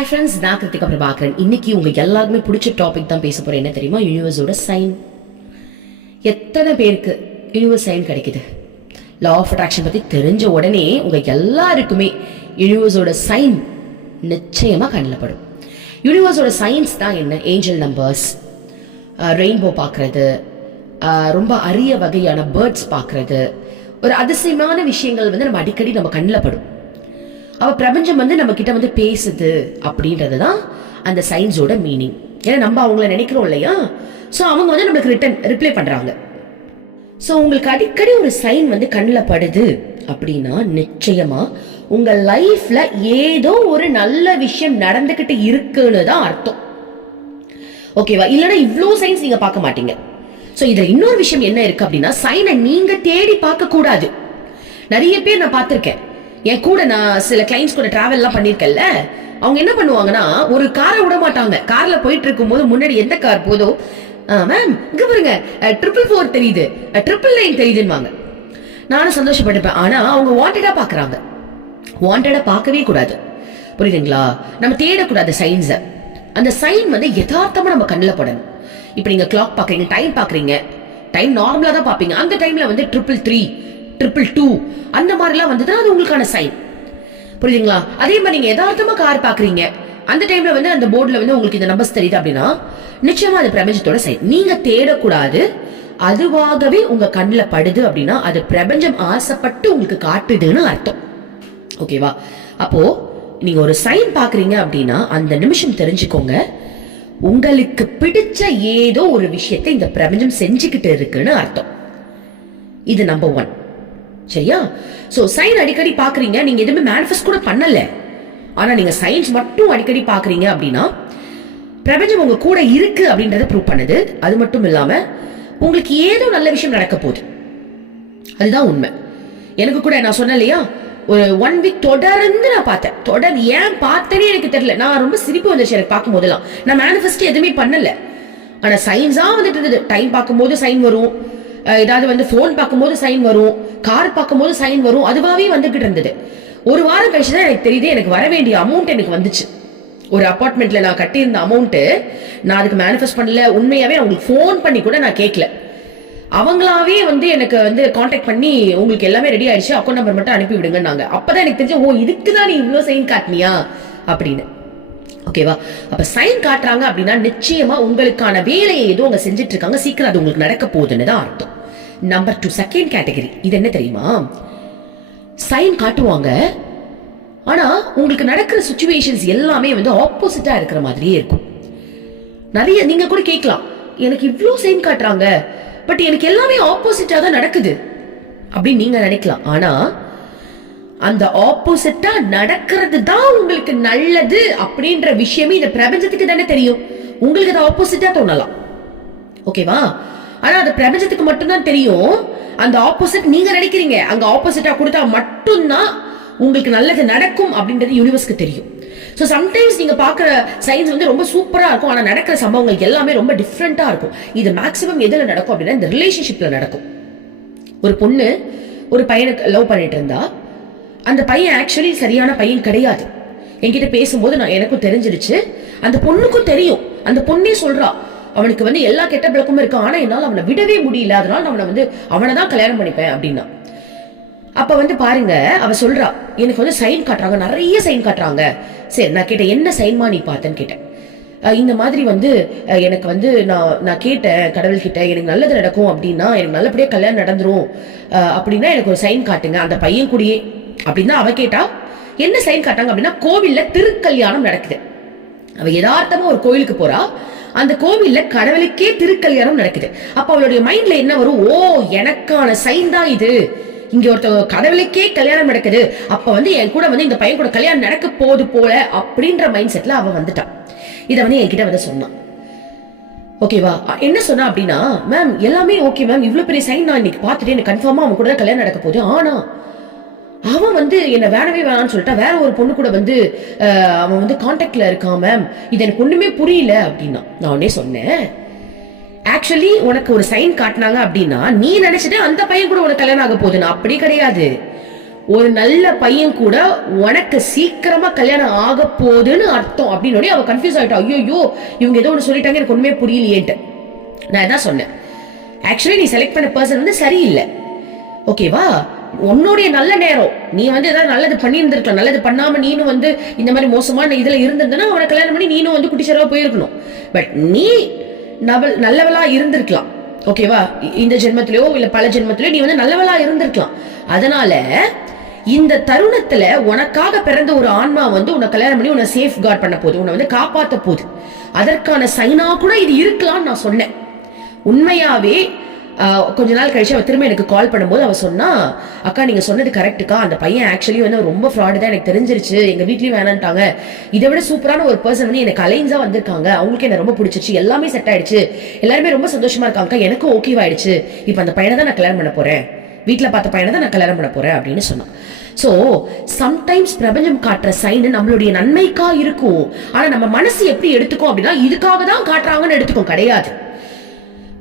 Hi friends, நான் கிருத்திகா பிரபாகரன். இன்னைக்கு உங்க எல்லாருக்குமே பிடிச்ச டாபிக் தான் பேச போறேன். என்ன தெரியுமா? யூனிவர்ஸோட சைன். எத்தனை பேருக்கு யூனிவர்ஸ் சைன் கிடைக்குது? லா ஆஃப் அட்ராக்ஷன் பத்தி தெரிஞ்ச உடனே உங்க எல்லாருக்குமே யூனிவர்ஸோட சைன் நிச்சயமா கண்ணில் படும். யூனிவர்ஸோட சைன்ஸ் தான் என்ன? ஏஞ்சல் நம்பர்ஸ், ரெயின்போ பார்க்கறது, ரொம்ப அரிய வகையான பேர்ட்ஸ் பார்க்கறது, ஒரு அதிசயமான விஷயங்கள் நம்ம அடிக்கடி நம்ம கண்ணில் படும். அவ பிரபஞ்சம் நம்ம கிட்ட பேசுது அப்படின்றதுதான் அந்த சைன்ஸோட மீனிங். ஏன்னா நம்ம அவங்கள நினைக்கிறோம் இல்லையா? ஸோ அவங்க நம்மளுக்கு ரிப்ளை பண்றாங்க. ஸோ உங்களுக்கு அடிக்கடி ஒரு சைன் கண்ணில் படுது அப்படின்னா நிச்சயமா உங்க லைஃப்ல ஏதோ ஒரு நல்ல விஷயம் நடந்துகிட்டு இருக்குன்னு தான் அர்த்தம். ஓகேவா? இல்லைன்னா இவ்வளோ சைன்ஸ் நீங்க பார்க்க மாட்டீங்க. ஸோ இதுல இன்னொரு விஷயம் என்ன இருக்கு அப்படின்னா, சைனை நீங்க தேடி பார்க்க கூடாது. நிறைய பேர் நான் பார்த்திருக்கேன். என் கூட நான் சில கிளைண்ட்ஸ் கூட டிராவல் எல்லாம் பண்ணிருக்கேன்ல, அவங்க என்ன பண்ணுவாங்கன்னா, ஒரு காரை விட மாட்டாங்க. கார்ல போயிட்டு இருக்கும் போது முன்னாடி எந்த கார் போதோ, மேம் இங்க பாருங்க 444 தெரியுது, 999 தெரியுதுன்னு நானும் சந்தோஷப்பட்டுப்பேன். ஆனா அவங்க வாண்டடா பாக்குறாங்க. வாண்டடா பார்க்கவே கூடாது, புரியுதுங்களா? நம்ம தேடக்கூடாது சைன்ஸ. அந்த சைன் யதார்த்தமா நம்ம கண்ணில் படணும். இப்ப நீங்க கிளாக் பாக்குறீங்க, டைம் பாக்குறீங்க, டைம் நார்மலா தான் பாப்பீங்க. அந்த டைம்ல 333 222 அந்த மாதிரிலாம் அது உங்களுக்கான சைன், புரியுதுங்களா? அதே மாதிரி நீங்க யதார்த்தமா கார் பாக்குறீங்க, அந்த டைம்ல அந்த போர்டுல உங்களுக்கு இந்த நம்பர்ஸ் தெரியுது அப்படின்னா நிச்சயமா அது பிரபஞ்சத்தோட சைன். நீங்க தேடக்கூடாது, அதுவாகவே உங்க கண்ணில் படுது அப்படின்னா அது பிரபஞ்சம் ஆசைப்பட்டு உங்களுக்கு காட்டுதுன்னு அர்த்தம். ஓகேவா? அப்போ நீங்க ஒரு சைன் பாக்குறீங்க அப்படின்னா அந்த நிமிஷம் தெரிஞ்சுக்கோங்க, உங்களுக்கு பிடிச்ச ஏதோ ஒரு விஷயத்தை இந்த பிரபஞ்சம் செஞ்சுக்கிட்டு இருக்குன்னு அர்த்தம். இது நம்பர் 1. சரியா? சோ சைன் அடிக்கடி பாக்குறீங்க, நீங்க எதுவுமே மேனிஃபெஸ்ட் கூட பண்ணல, ஆனா நீங்க சைன்ஸ் மட்டும் அடிக்கடி பாக்குறீங்க அப்படின்னா பிரபஞ்சம் உங்க கூட இருக்கு அப்படின்றத ப்ரூவ் பண்ணுது. அது மட்டும் இல்லாம உங்களுக்கு ஏதோ நல்ல விஷயம் நடக்க போகுது, அதுதான் உண்மை. எனக்கு கூட நான் சொன்னேன் இல்லையா, ஒரு 1 வீக் தொடர்ந்து நான் பார்த்தேன். ஏன் பார்த்தேனே எனக்கு தெரியல. நான் ரொம்ப சிரிப்பு வந்துச்சு எனக்கு பார்க்கும் போதெல்லாம். நான் மேனிஃபெஸ்ட் எதுவுமே பண்ணல, ஆனா சைன்ஸா இருந்தது. டைம் பார்க்கும்போது சைன் வரும், ஏதாவது போன் பார்க்கும்போது சைன் வரும், கார் பார்க்கும்போது சைன் வரும், அதுவாவே வந்துகிட்டு இருந்தது. ஒரு வாரம் கழிச்சுதான் எனக்கு தெரியுது, எனக்கு வர வேண்டிய அமௌண்ட் எனக்கு வந்துச்சு. ஒரு அபார்ட்மெண்ட்ல நான் கட்டியிருந்த அமௌண்ட் நான் அதுக்கு மேனிஃபெஸ்ட் பண்ணல. உண்மையாவே அவங்களுக்கு போன் பண்ணி கூட நான் கேட்கல. அவங்களாவே எனக்கு கான்டாக்ட் பண்ணி உங்களுக்கு எல்லாமே ரெடி ஆயிடுச்சு, அக்கௌண்ட் நம்பர் மட்டும் அனுப்பி விடுங்க. அப்பதான் எனக்கு தெரிஞ்ச, ஓ இதுக்குதான் நீ இவ்வளவு சைன் காட்டினியா அப்படின்னு. ஓகேவா? அப்ப சைன் காட்டுறாங்க அப்படின்னா நிச்சயமா உங்களுக்கான வேலையை ஏதோ அவங்க செஞ்சுட்டு இருக்காங்க, சீக்கிரம் அது உங்களுக்கு நடக்க போகுதுன்னு தான் அர்த்தம். Number 2, second category. இது என்ன தெரியுமா? சைன் காட்டுவாங்க, ஆனா உங்களுக்கு நடக்கிற சிச்சுவேஷன்ஸ் எல்லாமே ஆப்போசிட்டா இருக்கிற மாதிரியே இருக்கும். நிறைய நீங்க கூட கேட்கலாம், எனக்கு இவ்ளோ சைன் காட்டுறாங்க, பட் எனக்கு எல்லாமே ஆப்போசிட்டா தான் நடக்குது அப்படின்னு நீங்க நினைக்கலாம். ஆனா அந்த ஆப்போசிட்டா நடக்கிறது தான் உங்களுக்கு நல்லது அப்படின்ற விஷயமே இந்த பிரபஞ்சத்துக்கு தானே தெரியும். உங்களுக்கு அது ஆப்போசிட்டா தோணலாம், ஓகேவா? ஆனா அது பிரபஞ்சத்துக்கு மட்டும்தான் தெரியும். அந்த ஆப்போசிட் நீங்க நினைக்கிறீங்க, அங்க ஆப்போசிட்டா கொடுத்தா மட்டும்தான் உங்களுக்கு நல்லது நடக்கும் அப்படின்றது யூனிவர்ஸ்க்கு தெரியும். சோ சம்டைம்ஸ் நீங்க பாக்குற சைன்ஸ் ரொம்ப சூப்பரா இருக்கும், ஆனா நடக்கிற சம்பவங்கள் எல்லாமே ரொம்ப டிஃப்ரெண்டா இருக்கும். இது மேக்சிமம் எதுல நடக்கும் அப்படின்னா இந்த ரிலேஷன்ஷிப்ல நடக்கும். ஒரு பொண்ணு ஒரு பையனுக்கு லவ் பண்ணிட்டு இருந்தா, அந்த பையன் ஆக்சுவலி சரியான பையன் கிடையாது. என்கிட்ட பேசும்போது எனக்கும் தெரிஞ்சிருச்சு, அந்த பொண்ணுக்கும் தெரியும். அந்த பொண்ணே சொல்றா, அவனுக்கு எல்லா கெட்ட பழக்கமும் இருக்கு, ஆனா என்னால அவனை விடவே முடியல, அதனால நான் அவனை தான் கல்யாணம் பண்ணிப்பேன் அப்படின்னா. அப்ப பாருங்க, அவ சொல்றா, எனக்கு சைன் காட்டுறாங்க, நிறைய சைன் காட்டுறாங்க. சரி, நான் கேட்டேன், என்ன சைன்மா நீ பார்த்தேன்னு கேட்டேன். இந்த மாதிரி எனக்கு நான் கேட்டேன் கடவுள் கிட்ட, எனக்கு நல்லது நடக்கும் அப்படின்னா, எனக்கு நல்லபடியா கல்யாணம் நடந்துரும் அப்படின்னா எனக்கு ஒரு சைன் காட்டுங்க, அந்த பையன் கூடயே அப்படின்னா. அவ கேட்டா என்ன சைன் காட்டாங்க அப்படின்னா, கோவில்ல திருக்கல்யாணம் நடக்குது. அவ யதார்த்தமா ஒரு கோயிலுக்கு போறா, அந்த கோவில்ல கடவுளுக்கே திருக்கல்யாணம் நடக்குது. அப்ப அவளுடைய மைண்ட்ல என்ன வரும்? ஓ, எனக்கான சைன் தான் இது, இங்க ஒருத்த கடவுளுக்கே கல்யாணம் நடக்குது, அப்ப என் கூட இந்த பையன் கூட கல்யாணம் நடக்க போகுது போல அப்படின்ற மைண்ட் செட்ல அவ வந்துட்டான். இத என்கிட்ட சொன்னான். ஓகேவா? என்ன சொன்னா அப்படின்னா, மேம் எல்லாமே ஓகே மேம், இவ்வளவு பெரிய சைன் நான் இன்னைக்கு பார்த்துட்டு எனக்கு கன்ஃபார்மா அவன் கூட கல்யாணம் நடக்க போகுது, ஆனா அவன் என்ன வேணவே வேணான்னு சொல்லிட்டா, வேற ஒரு பொண்ணு கூட அவன் கான்டாக்ட்ல இருக்கான் மேம், இது எனக்கு ஒண்ணுமே புரியல அப்படின்னா. நான் உடனே சொன்னேன், ஆக்சுவலி உனக்கு ஒரு சைன் காட்டினாங்க அப்படின்னா நீ நினைச்சிட்டு அந்த பையன் கூட உனக்கு கல்யாணம் ஆக போகுதுன்னா அப்படி கிடையாது. ஒரு நல்ல பையன் கூட உனக்கு சீக்கிரமா கல்யாணம் ஆக போகுதுன்னு அர்த்தம் அப்படின்னு அவ கன்ஃபியூஸ் ஆயிட்டா. ஐயோ இவங்க ஏதோ ஒன்று சொல்லிட்டாங்க, எனக்கு ஒண்ணுமே புரியலையேன்ட்டு. நான் என்ன சொன்னேன், ஆக்சுவலி நீ செலக்ட் பண்ண பர்சன் வந்து சரியில்லை. ஓகேவா, உன்னுடைய நல்ல நேரம், நீ வந்து ஏதாவது நல்லது பண்ணி இருந்திருக்கலாம். நல்லது பண்ணாம நீனும் வந்து இந்த மாதிரி மோசமான இதுல இருந்திருந்தனா அவனை கல்யாணம் பண்ணி நீனும் வந்து குட்டிச்சரவா போயிருக்கணும். பட் நீ நல்லவளா இருந்திருக்கலாம். ஓகேவா, இந்த ஜென்மத்திலயோ இல்ல பல ஜென்மத்திலயோ நீ வந்து நல்லவளா இருந்திருக்கலாம். அதனால இந்த தருணத்துல உனக்காக பிறந்த ஒரு ஆன்மா வந்து உன்னை கல்யாணம் பண்ணி உன்னை சேஃப் கார்ட் பண்ண போகுது, உன்னை வந்து காப்பாத்த போகுது. அதற்கான சைனா கூட இது இருக்கலாம்னு நான் சொன்னேன். உண்மையாவே கொஞ்ச நாள் கழிச்சு அவ திரும்ப எனக்கு கால் பண்ணும்போது அவ சொன்னா, அக்கா நீங்க சொன்னது கரெக்டுக்கா, அந்த பையன் ஆக்சுவலி வந்து ரொம்ப ஃப்ராடு தான், எனக்கு தெரிஞ்சிருச்சு, எங்க வீட்லயும் வேணான்ட்டாங்க, இதை விட சூப்பரான ஒரு பர்சன் வந்து எனக்கு அலைன்ஸா வந்திருக்காங்க, அவங்களுக்கு என்ன ரொம்ப பிடிச்சிருச்சு, எல்லாமே செட் ஆயிடுச்சு, எல்லாருமே ரொம்ப சந்தோஷமா இருக்காங்க, எனக்கு ஓகேவாயிடுச்சு, இப்ப அந்த பையனை தான் நான் கல்யாணம் பண்ண போறேன், வீட்டுல பார்த்த பையனை தான் நான் கல்யாணம் பண்ண போறேன் அப்படின்னு சொன்னான். சோ சம்டைம்ஸ் பிரபஞ்சம் காட்டுற சைன் நம்மளுடைய நன்மைக்கா இருக்கும். ஆனா நம்ம மனசு எப்படி எடுத்துக்கும் அப்படின்னா இதுக்காக தான் காட்டுறாங்கன்னு எடுத்துக்கும், கிடையாது.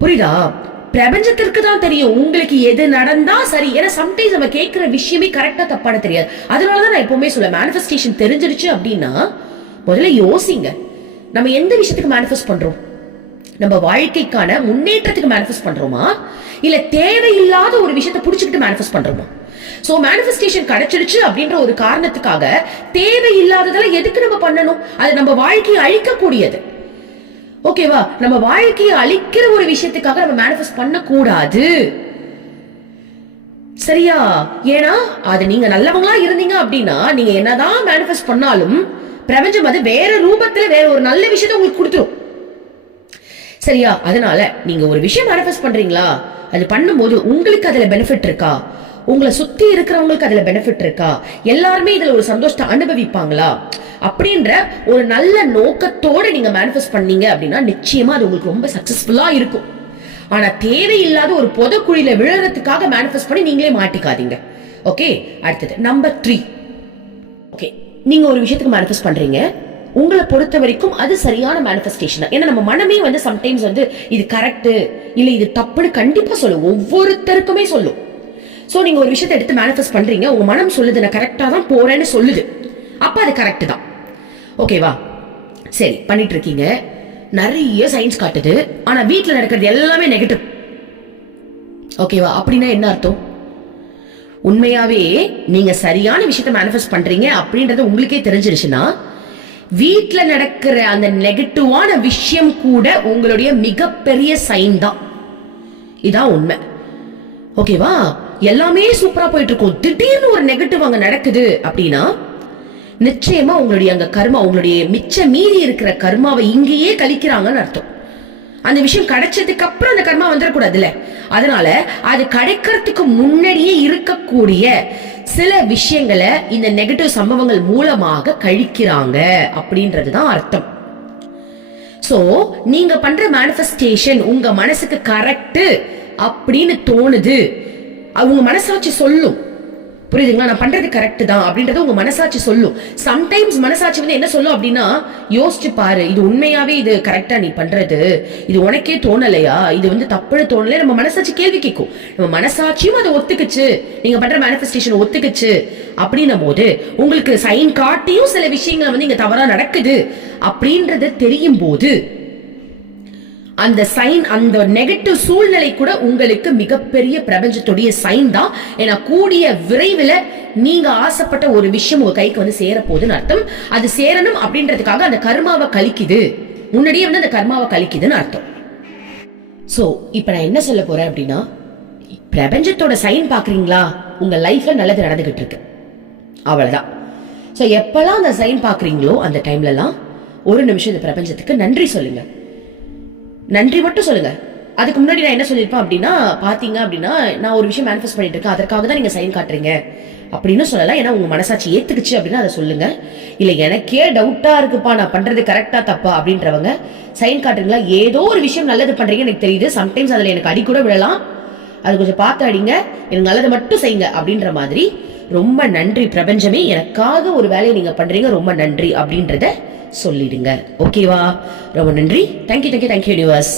புரியுதா? பிரபஞ்சத்திற்கு தான் தெரியும் உங்களுக்கு எது நடந்தா சரி. ஏன்னா சம்டைம்ஸ் நம்ம கேட்கிற விஷயமே கரெக்டா தப்பான தெரியாது. அதனாலதான் நான் எப்பவுமே சொல்ல, மேனிஃபெஸ்டேஷன் தெரிஞ்சிருச்சு அப்படின்னா முதல்ல யோசிங்க, நம்ம எந்த விஷயத்துக்கு மேனிஃபெஸ்ட் பண்றோம்? நம்ம வாழ்க்கைக்கான முன்னேற்றத்துக்கு மேனிஃபெஸ்ட் பண்றோமா, இல்ல தேவையில்லாத ஒரு விஷயத்தை புடிச்சுக்கிட்டு மேனிஃபெஸ்ட் பண்றோமா? சோ மேனிஃபெஸ்டேஷன் கிடைச்சிருச்சு அப்படின்ற ஒரு காரணத்துக்காக தேவையில்லாததெல்லாம் எதுக்கு நம்ம பண்ணணும்? அது நம்ம வாழ்க்கையை அழிக்கக்கூடியது. ஓகேவா, நம்ம வாழ்க்கையை அழிக்கிற ஒரு விஷயத்துக்காக நம்ம மேனிஃபெஸ்ட் பண்ண கூடாது. சரியா? ஏன்னா அது நீங்க நல்லவங்களா இருந்தீங்க அப்படின்னா நீங்க என்னதான் மேனிஃபெஸ்ட் பண்ணாலும் பிரபஞ்சம் அது வேற ரூபத்துல வேற ஒரு நல்ல விஷயத்தை உங்களுக்கு கொடுத்துரும். சரியா? அதனால நீங்க ஒரு விஷயம் மேனிஃபெஸ்ட் பண்றீங்களா, அது பண்ணும்போது உங்களுக்கு அதுல பெனிஃபிட் இருக்கா, உங்களை சுத்தி இருக்கிறவங்களுக்கு அதுல பெனிஃபிட் இருக்கா, எல்லாருமே இதுல ஒரு சந்தோஷத்தை அனுபவிப்பாங்களா அப்படின்ற ஒரு நல்ல நோக்கத்தோட நீங்க மேனிஃபெஸ்ட் பண்ணீங்க அப்படின்னா நிச்சயமா அது உங்களுக்கு ரொம்ப சக்சஸ்ஃபுல்லா இருக்கும். ஆனா தேவையில்லாத ஒரு பொதக்குழியில விழுறதுக்காக மேனிஃபெஸ்ட் பண்ணி நீங்களே மாட்டிக்காதீங்க. ஓகே, அடுத்தது நம்பர் 3. ஓகே, நீங்க ஒரு விஷயத்துக்கு மேனிஃபெஸ்ட் பண்றீங்க, உங்களை பொறுத்த வரைக்கும் அது சரியான மேனிஃபெஸ்டேஷன். ஏன்னா நம்ம மனமே வந்து சம்டைம்ஸ் வந்து இது கரெக்ட் இல்ல இது தப்புன்னு கண்டிப்பா சொல்லும், ஒவ்வொருத்தருக்குமே சொல்லும். சோ நீங்க ஒரு விஷயத்தை எடுத்து மேனிஃபெஸ்ட் பண்றீங்க, உங்க மனம் சொல்லுது நான் கரெக்டா தான் போறேன்னு சொல்லுது, அப்ப அது கரெக்ட் தான். ஓகேவா, சரி பண்ணிட்டு இருக்கீங்க, நிறைய சயின்ஸ் காட்டுது, ஆனா வீட்டுல நடக்கிறது எல்லாமே நெகட்டிவ். ஓகேவா, அப்படின்னா என்ன அர்த்தம்? உண்மையாவே நீங்க சரியான விஷயத்தை மேனிஃபெஸ்ட் பண்றீங்க அப்படின்றது உங்களுக்கே தெரிஞ்சிருச்சுன்னா வீட்டுல நடக்கிற அந்த நெகட்டிவான விஷயம் கூட உங்களுடைய மிகப்பெரிய சைன் தான். இதான் உண்மை. ஓகேவா, எல்லாமே சூப்பரா போயிட்டு இருக்கும், திடீர்னு ஒரு நெகட்டிவ் அங்க நடக்குது அப்படின்னா நிச்சயமா உங்களுடைய அங்க கர்மா, உங்களுடைய மிச்ச மீறி இருக்கிற கர்மாவை இங்கேயே கழிக்கிறாங்கன்னு அர்த்தம். அந்த விஷயம் கிடைச்சதுக்கு அப்புறம் அந்த கர்மா வந்துடக்கூடாதுல்ல. அதனால அது கிடைக்கிறதுக்கு முன்னாடியே இருக்கக்கூடிய சில விஷயங்களை இந்த நெகட்டிவ் சம்பவங்கள் மூலமாக கழிக்கிறாங்க அப்படின்றதுதான் அர்த்தம். சோ நீங்க பண்ற மேனிஃபெஸ்டேஷன் உங்க மனசுக்கு கரெக்ட் அப்படின்னு தோணுது, உங்க மனசாட்சி சொல்லும். புரியுதுங்களா? நான் பண்றது கரெக்ட் தான் அப்படின்றது உங்க மனசாட்சி சொல்லும். சம்டைம்ஸ் மனசாட்சி வந்து என்ன சொல்லும் அப்படின்னா, யோசிச்சு பாரு, இது உண்மையாவே இது கரெக்டா நீ பண்றது, இது உனக்கே தோணலையா, இது வந்து தப்புன்னு தோணலையா, நம்ம மனசாட்சி கேள்வி கேட்கும். நம்ம மனசாட்சியும் அதை ஒத்துக்குச்சு, நீங்க பண்ற மேனிஃபெஸ்டேஷன் ஒத்துக்குச்சு அப்படின்னும் போது உங்களுக்கு சைன் காட்டியும் சில விஷயங்கள் வந்து இங்க தவறா நடக்குது அப்படின்றது தெரியும் போது அந்த சைன், அந்த நெகட்டிவ் சூழ்நிலை கூட உங்களுக்கு மிகப்பெரிய பிரபஞ்சத்துடைய சைன் தான். ஏன்னா கூடிய விரைவில் நீங்க ஆசைப்பட்ட ஒரு விஷயம் உங்க கைக்கு வந்து சேர போகுதுன்னு அர்த்தம். அது சேரணும் அப்படின்றதுக்காக அந்த கர்மாவை கழிக்குது, முன்னாடியே வந்து அந்த கர்மாவை கழிக்குதுன்னு அர்த்தம். சோ இப்ப நான் என்ன சொல்ல போறேன் அப்படின்னா, பிரபஞ்சத்தோட சைன் பாக்குறீங்களா, உங்க லைஃப்ல நல்லது நடந்துகிட்டு இருக்கு, அவ்வளவுதான். சோ எப்பெல்லாம் அந்த சைன் பாக்குறீங்களோ அந்த டைம்ல எல்லாம் ஒரு நிமிஷம் இந்த பிரபஞ்சத்துக்கு நன்றி சொல்லுங்க. நன்றி மட்டும் சொல்லுங்க. அதுக்கு முன்னாடி நான் என்ன சொல்லிருப்பேன் அப்படின்னா, பாத்தீங்க அப்படின்னா நான் ஒரு விஷயம் மேனிஃபெஸ்ட் பண்ணிட்டு இருக்கேன், அதற்காக தான் நீங்க சைன் காட்டுறீங்க அப்படின்னு சொல்லலாம். ஏன்னா உங்க மனசாட்சி ஏத்துக்குச்சு அப்படின்னா அதை சொல்லுங்க. இல்ல எனக்கே டவுட்டா இருக்குப்பா, நான் பண்றது கரெக்டா தப்பா அப்படின்றவங்க சைன் காட்டுறீங்களா, ஏதோ ஒரு விஷயம் நல்லது பண்றீங்க எனக்கு தெரியுது, சம்டைம்ஸ் அதுல எனக்கு அடி கூட விழலாம், அது கொஞ்சம் பார்த்து அடிங்க, எனக்கு நல்லது மட்டும் செய்யுங்க அப்படின்ற மாதிரி ரொம்ப நன்றி பிரபஞ்சமே, எனக்காக ஒரு வேலையை நீங்க பண்றீங்க, ரொம்ப நன்றி அப்படின்றத சொல்லிடுங்க. ஓகேவா? ரொம்ப நன்றி. Thank you universe.